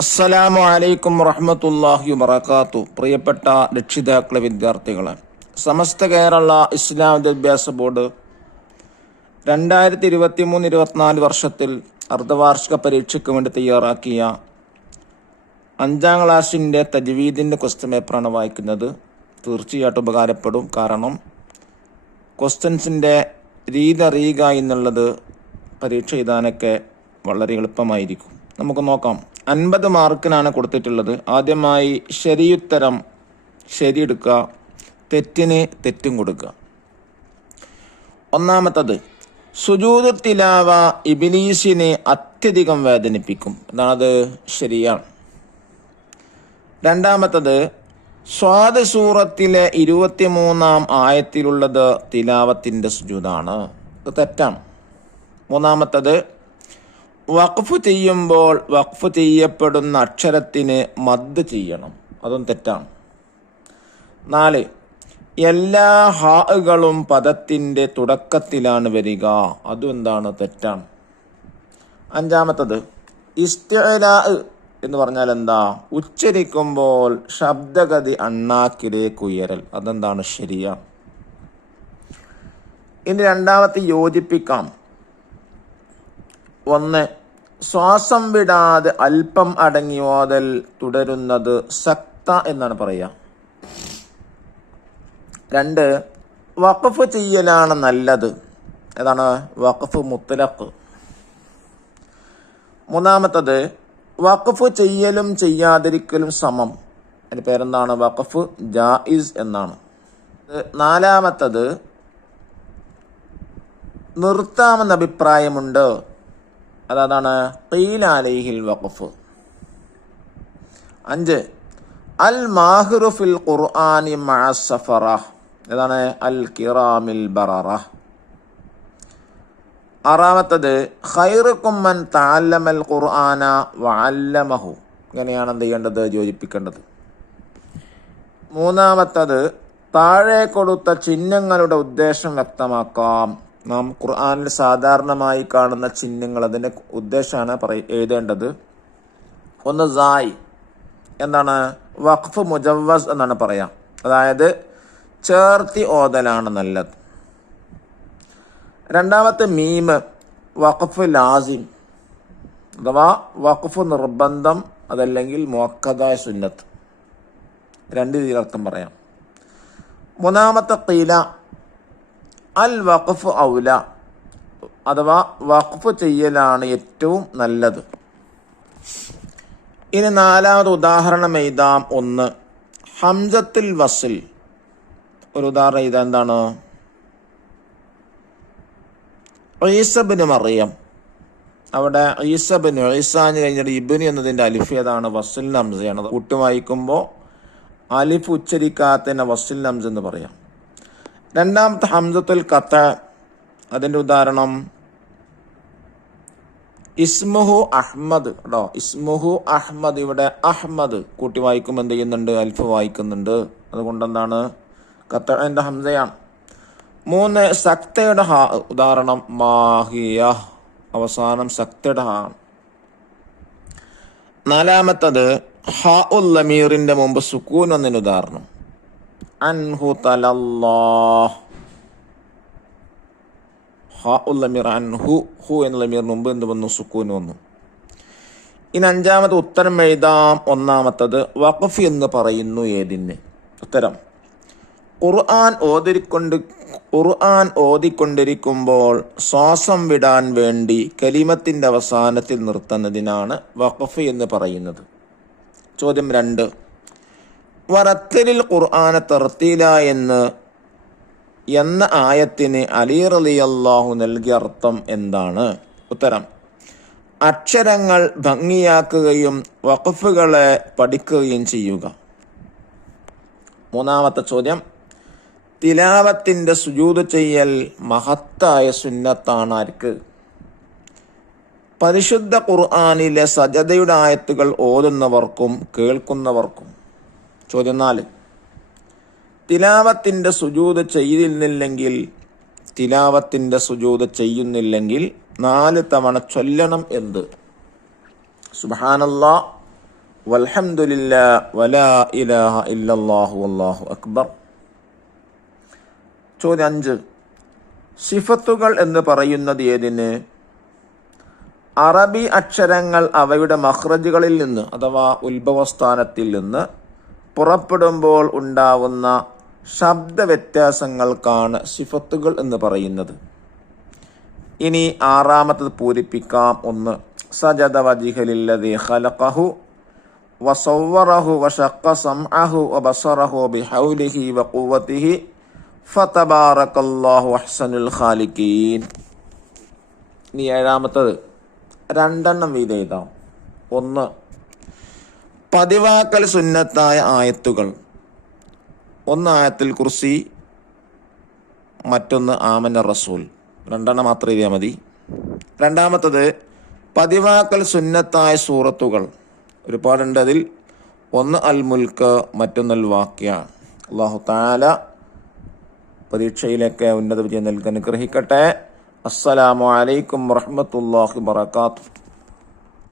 അസ്സലാമു അലൈക്കും വറഹ്മത്തുള്ളാഹി വബറകാതുഹു. പ്രിയപ്പെട്ട രക്ഷിതാക്കളെ, വിദ്യാർത്ഥികളെ, സമസ്ത കേരള ഇസ്ലാം വിദ്യാഭ്യാസ ബോർഡ് 2023-24 വർഷത്തിൽ അർദ്ധവാർഷിക പരീക്ഷയ്ക്ക് വേണ്ടി തയ്യാറാക്കിയ 5ാം ക്ലാസ്സിൻ്റെ തജ്വീദിൻ്റെ ക്വസ്റ്റ്യൻ പേപ്പറാണ് വായിക്കുന്നത്. തീർച്ചയായിട്ടും ഉപകാരപ്പെടും. കാരണം ക്വസ്റ്റ്യൻസിൻ്റെ രീതി അറിയുക എന്നുള്ളത് പരീക്ഷ എഴുതാനൊക്കെ വളരെ എളുപ്പമായിരിക്കും. നമുക്ക് നോക്കാം. 50 മാർക്കിനാണ് കൊടുത്തിട്ടുള്ളത്. ആദ്യമായി ശരിയുത്തരം ശരിയെടുക്കുക, തെറ്റിന് തെറ്റും കൊടുക്കുക. ഒന്നാമത്തത്, സുജൂദ് തിലാവ ഇബ്ലീസിനെ അത്യധികം വേദനിപ്പിക്കും. എന്നാണത് ശരിയാണ്. രണ്ടാമത്തത്, സ്വാദ് സൂറത്തിലെ 23-ാം ആയത്തിലുള്ളത് തിലാവത്തിൻ്റെ സുജൂദാണ്. ഇത് തെറ്റാണ്. മൂന്നാമത്തത്, വഖഫ് ചെയ്യുമ്പോൾ വഖഫ് ചെയ്യപ്പെടുന്ന അക്ഷരത്തിന് മദ് ചെയ്യണം. അതും തെറ്റാണ്. 4, എല്ലാ ഹാകളും പദത്തിൻ്റെ തുടക്കത്തിലാണ് വരിക. അതും എന്താണ്? തെറ്റാണ്. 5ാമത്തത്, ഇസ്തിഅലാ എന്ന് പറഞ്ഞാൽ എന്താ? ഉച്ചരിക്കുമ്പോൾ ശബ്ദഗതി അണ്ണാക്കിലേക്ക് ഉയരൽ. അതെന്താണ്? ശരിയാണ്. ഇനി രണ്ടാമത്തെ യോജിപ്പിക്കാം. 1, ശ്വാസം വിടാതെ അല്പം അടങ്ങി ഓതൽ തുടരുന്നത് സക്ത എന്നാണ് പറയുക. 2, വഖഫ് ചെയ്യലാണ് നല്ലത്. ഏതാണ്? വഖഫ് മുത്ലഖ്. 3ാമത്തത്, വഖഫ് ചെയ്യലും ചെയ്യാതിരിക്കലും സമം. അതിൻ്റെ പേരെന്താണ്? വഖഫ് ജായിസ് എന്നാണ്. 4ാമത്തത്, നിർത്താമെന്ന അഭിപ്രായമുണ്ട്. അതാണ് ഖീല അലൈഹിൽ വഖഫ്. 5, അൽ മാഹിറു ഫിൽ ഖുർആനി മഅ സഫറ. ഏതാണ്? അൽ കിറാമിൽ ബററ. 6ാമത്തത്, ഖൈറുക്കും മൻ തഅല്ലമൽ ഖുർആന വഅല്ലമഹു. ഇങ്ങനെയാണ് എന്ത് ചെയ്യേണ്ടത്? യോജിപ്പിക്കേണ്ടത്. 3ാമത്തത്, താഴെ കൊടുത്ത ചിഹ്നങ്ങളുടെ ഉദ്ദേശം വ്യക്തമാക്കാം. നാം ഖുർആനിൽ സാധാരണമായി കാണുന്ന ചിഹ്നങ്ങൾ, അതിൻ്റെ ഉദ്ദേശമാണ് എഴുതേണ്ടത്. 1, സായ്. എന്താണ്? വഖഫ് മുജവ്വസ് എന്നാണ് പറയാം. അതായത് ചേർത്തി ഓതലാണ് നല്ലത്. 2ാമത്തെ, മീം. വഖഫ് ലാസിം അഥവാ വഖഫ് നിർബന്ധം, അതല്ലെങ്കിൽ മുഅക്കദായ സുന്നത്ത്. 2 രീതിയിലർത്ഥം പറയാം. 3ാമത്തെ, ഖീല. അൽ വഖഫ് ഔല അഥവാ വഖഫ് ചെയ്യലാണ് ഏറ്റവും നല്ലത്. ഇനി 4ാമത് ഉദാഹരണം എഴുതാം. 1, ഹംസത്തുൽ വസ്ൽ. ഒരു ഉദാഹരണം എഴുതാം. എന്താണ്? ഈസ ഇബ്നു മറിയം. അവിടെ ഈസ ഇബ്നു, ഈസാന് കഴിഞ്ഞിട്ട് ഇബ്നു എന്നതിൻ്റെ അലിഫ് ഏതാണ്? വസ്ൽ ഹംസയാണ്. കൂട്ടി വായിക്കുമ്പോൾ അലിഫ് ഉച്ചരിക്കാത്തതിനെ വസ്ൽ ഹംസ എന്ന് പറയാം. 2ാമത്തെ, ഹംസത്തുൽ ഖത്ത. അതിൻ്റെ ഉദാഹരണം ഇസ്മുഹു അഹ്മദ്. കേട്ടോ, ഇസ്മുഹു അഹ്മദ്. ഇവിടെ അഹ്മദ് കൂട്ടി വായിക്കുമ്പോൾ എന്ത് ചെയ്യുന്നുണ്ട്? അൽഫ് വായിക്കുന്നുണ്ട്. അതുകൊണ്ട് എന്താണ്? ഖത്തന്റെ ഹംസയാണ്. 3, സക്തയുടെ ഹാ. ഉദാഹരണം മാഹിയ. അവസാനം സക്തയുടെ ഹാ. 4ാമത്തത്, ഹാ ഉൽ ലമീറിന്റെ മുമ്പ് സുക്കൂൻ എന്നതിന് ഉദാഹരണം അൻഹു തലല്ലാഹ്. ഹാ ഉൽ ലമീർ അൻഹു. ഹു എന്ന ലമീറിന് മുമ്പ് എന്ത് വന്നു? സുക്കൂൻ വന്നു. ഇനി 5ാമത് ഉത്തരം എഴുതാം. 1ാമത്തത്, വഖഫ് എന്ന് പറയുന്നു ഏതിന്? ഉത്തരം, ഖുർആൻ ഓതിക്കൊണ്ടിരിക്കുമ്പോൾ ശ്വാസം വിടാൻ വേണ്ടി കലിമത്തിന്റെ അവസാനത്തിൽ നിർത്തുന്നതിനാണ് വഖഫ് എന്ന് പറയുന്നത്. ചോദ്യം 2, വറത്തലിൽ ഖുർആന തർത്തീല എന്ന ആയത്തിന് അലി റളിയല്ലാഹു നൽകിയ അർത്ഥം എന്താണ്? ഉത്തരം, അക്ഷരങ്ങൾ ഭംഗിയാക്കുകയും വഖഫുകളെ പഠിക്കുകയും ചെയ്യുക. 3ാമത്തെ ചോദ്യം, തിലാവത്തിന്റെ സുജൂദ് ചെയ്യൽ മഹത്തായ സുന്നത്താണ്. ആർക്ക്? പരിശുദ്ധ ഖുർആനിലെ സജദയുടെ ആയത്തുകൾ ഓതുന്നവർക്കും കേൾക്കുന്നവർക്കും. ചോദ്യം 4, തിലാവത്തിന്റെ സുജൂദ് ചെയ്യുന്നില്ലെങ്കിൽ 4 തവണ ചൊല്ലണം എന്ത്? സുബ്ഹാനല്ലാഹ്, വൽഹംദുലില്ലാഹി വലാ ഇലാഹ ഇല്ലല്ലാഹു വല്ലാഹു അക്ബർ. ചോദ്യം 5. സിഫത്തുകൾ എന്ന് പറയുന്നത് ഏതിന്? അറബി അക്ഷരങ്ങൾ അവയുടെ മഖ്റജുകളിൽ നിന്ന് അഥവാ ഉത്ഭവസ്ഥാനത്തിൽ നിന്ന് പുറപ്പെടുമ്പോൾ ഉണ്ടാവുന്ന ശബ്ദ വ്യത്യാസങ്ങൾക്കാണ് സിഫത്തുകൾ എന്ന് പറയുന്നത്. ഇനി 6ാമത്തത് പൂരിപ്പിക്കാം. 1. സജദ വജ്ഹലില്ലദീ ഖലഖഹു വസവ്വറഹു വശഖ്ഖ സംഅഹു വബസറഹു ബിഹൗലിഹി വഖുവ്വതിഹി ഫതബാറകല്ലാഹു അഹ്സനുൽ ഖാലിഖീൻ. ഇനി 7ാമത്തത് 2 വീതം എഴുതാം. 1. പതിവാക്കൽ സുന്നത്തായ ആയത്തുകൾ. 1 ആയത്തുൽ കുർസി, മറ്റൊന്ന് ആമന റസൂൽ. 2 മാത്രം എഴുതിയാൽ മതി. 2ാമത്തത് പതിവാക്കൽ സുന്നത്തായ സൂറത്തുകൾ. ഒരുപാടുണ്ട്. അതിൽ 1 അൽ മുൽക്ക്, മറ്റൊന്ന് അൽ വാഖിയ. അല്ലാഹു തആല പരീക്ഷയിലേക്ക് ഉന്നത വിജയം നൽകാൻ അനുഗ്രഹിക്കട്ടെ. അസ്സലാമു അലൈക്കും വറഹ്മത്തുള്ളാഹി വബറകാതുഹു.